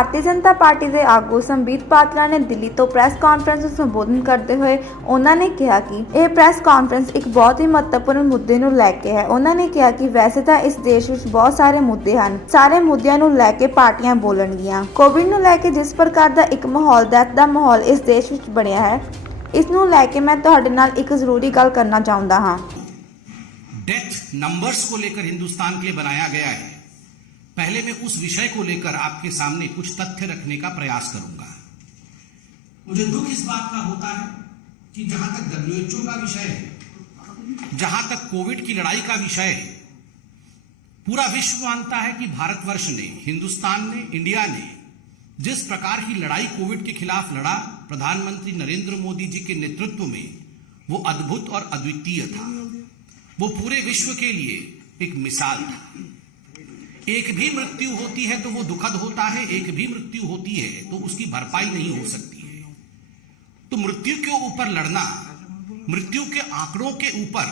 Bharatiya Janata party ਦੇ ਆਗੂ ਸੰਬੀਤ ਪਾਤਰਾ ਨੇ ਦਿੱਲੀ ਤੋਂ ਪ੍ਰੈਸ ਕਾਨਫਰੰਸ ਨੂੰ ਸੰਬੋਧਨ ਕਰਦੇ ਹੋਏ ਉਹਨਾਂ ਨੇ ਕਿਹਾ ਕਿ ਇਹ ਪ੍ਰੈਸ ਕਾਨਫਰੰਸ ਇੱਕ ਬਹੁਤ ਹੀ ਮਹੱਤਵਪੂਰਨ ਮੁੱਦੇ ਨੂੰ ਲੈ ਕੇ ਹੈ। ਉਹਨਾਂ ਨੇ ਕਿਹਾ ਕਿ ਵੈਸੇ ਤਾਂ ਇਸ ਦੇਸ਼ ਵਿੱਚ ਬਹੁਤ ਸਾਰੇ ਮੁੱਦੇ ਹਨ, ਸਾਰੇ ਮੁੱਦਿਆਂ ਨੂੰ ਲੈ ਕੇ ਪਾਰਟੀਆਂ ਬੋਲਣਗੀਆਂ। ਕੋਵਿਡ ਨੂੰ ਲੈ ਕੇ ਜਿਸ ਪ੍ਰਕਾਰ ਦਾ ਇੱਕ ਮਾਹੌਲ ਦਾ ਮਾਹੌਲ ਇਸ ਦੇਸ਼ ਵਿੱਚ ਬਣਿਆ ਹੈ, ਇਸ ਨੂੰ ਲੈ ਕੇ मैं ਤੁਹਾਡੇ ਨਾਲ एक जरूरी गल करना चाहता हाँ। डेथ नंबर्स को लेकर हिंदुस्तान के लिए बनाया गया है। पहले मैं उस विषय को लेकर आपके सामने कुछ तथ्य रखने का प्रयास करूंगा। मुझे दुख इस बात का होता है कि जहां तक WHO का विषय है, जहां तक कोविड की लड़ाई का विषय है, पूरा विश्व मानता है कि भारतवर्ष ने, हिंदुस्तान ने, इंडिया ने जिस प्रकार की लड़ाई कोविड के खिलाफ लड़ा, प्रधानमंत्री नरेंद्र मोदी जी के नेतृत्व में, वो अद्भुत और अद्वितीय था। वो पूरे विश्व के लिए एक मिसाल था। एक भी मृत्यु होती है तो वो दुखद होता है, एक भी मृत्यु होती है तो उसकी भरपाई नहीं हो सकती है। तो मृत्यु के ऊपर लड़ना, मृत्यु के आंकड़ों के ऊपर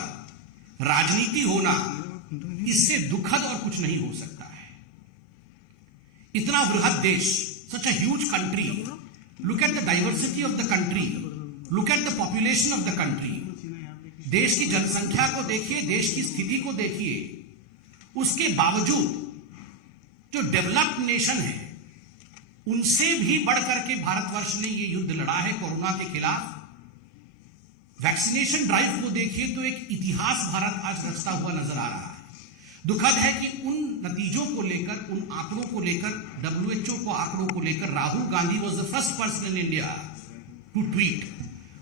राजनीति होना, इससे दुखद और कुछ नहीं हो सकता है। इतना बृहद देश, such a huge country, look at the diversity of the country, look at the population of the country, देश की जनसंख्या को देखिए, देश की स्थिति को देखिए, उसके बावजूद जो डेवलप्ड नेशन है उनसे भी बढ़कर के भारतवर्ष ने ये युद्ध लड़ा है कोरोना के खिलाफ। वैक्सीनेशन ड्राइव को देखिए तो एक इतिहास भारत आज रचता हुआ नजर आ रहा है। दुखद है कि उन नतीजों को लेकर, उन आंकड़ों को लेकर, WHO को आंकड़ों को लेकर Rahul Gandhi was the first person in India to tweet.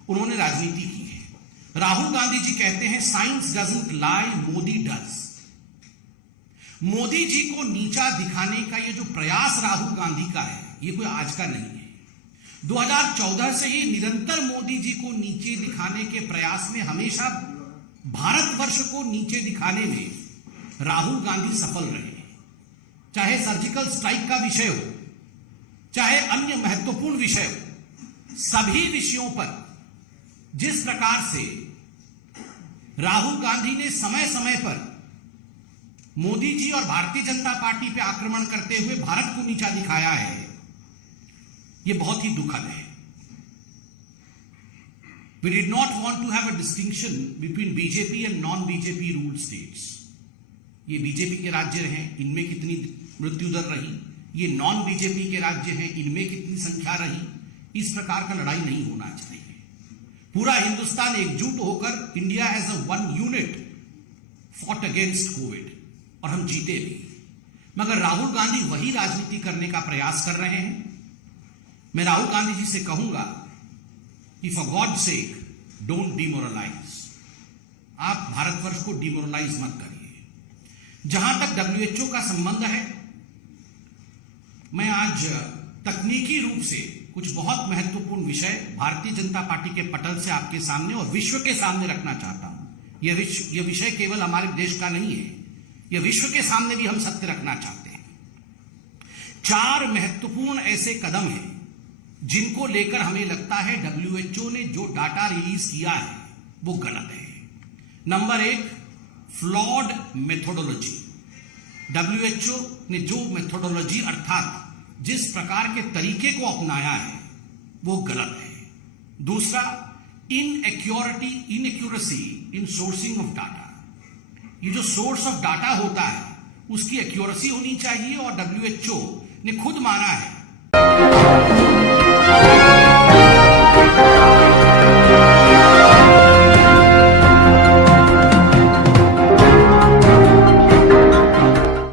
उन्होंने राजनीति की है। राहुल गांधी जी कहते हैं science doesn't lie, Modi does. Modi ji को नीचा दिखाने का ये जो प्रयास राहुल गांधी का है, ये कोई आज का नहीं है। 2014 से ही निरंतर मोदी जी को नीचे दिखाने के प्रयास में, हमेशा भारतवर्ष को नीचे दिखाने में राहुल गांधी सफल रहे। चाहे सर्जिकल स्ट्राइक का विषय हो, चाहे अन्य महत्वपूर्ण विषय हो, सभी विषयों पर जिस प्रकार से राहुल गांधी ने समय समय पर मोदी जी और भारतीय जनता पार्टी पे आक्रमण करते हुए भारत को नीचा दिखाया है, यह बहुत ही दुखद है। We did not want to have a distinction between BJP and non-BJP ruled states. ये बीजेपी के राज्य हैं, इनमें कितनी मृत्यु दर रही, ये नॉन बीजेपी के राज्य हैं, इनमें कितनी संख्या रही, इस प्रकार का लड़ाई नहीं होना चाहिए। पूरा हिंदुस्तान एकजुट होकर, India as a one unit fought against Covid, और हम जीते भी। मगर राहुल गांधी वही राजनीति करने का प्रयास कर रहे हैं। मैं राहुल गांधी जी से कहूंगा कि for God sake don't demoralise. आप भारतवर्ष को डिमोरलाइज मत करिए। जहां तक WHO का संबंध है, मैं आज तकनीकी रूप से कुछ बहुत महत्वपूर्ण विषय भारतीय जनता पार्टी के पटल से आपके सामने और विश्व के सामने रखना चाहता हूं। यह विषय केवल हमारे देश का नहीं है, यह विश्व के सामने भी हम सत्य रखना चाहते हैं। 4 महत्वपूर्ण ऐसे कदम हैं जिनको लेकर हमें लगता है WHO ने जो डाटा रिलीज किया है वो गलत है। Number 1, flawed methodology. WHO ने जो मेथोडोलॉजी, अर्थात जिस प्रकार के तरीके को अपनाया है, वो गलत है। दूसरा, inaccuracy in sourcing of data. ये जो सोर्स ऑफ डाटा होता है उसकी एक्यूरेसी होनी चाहिए, और WHO ने खुद माना है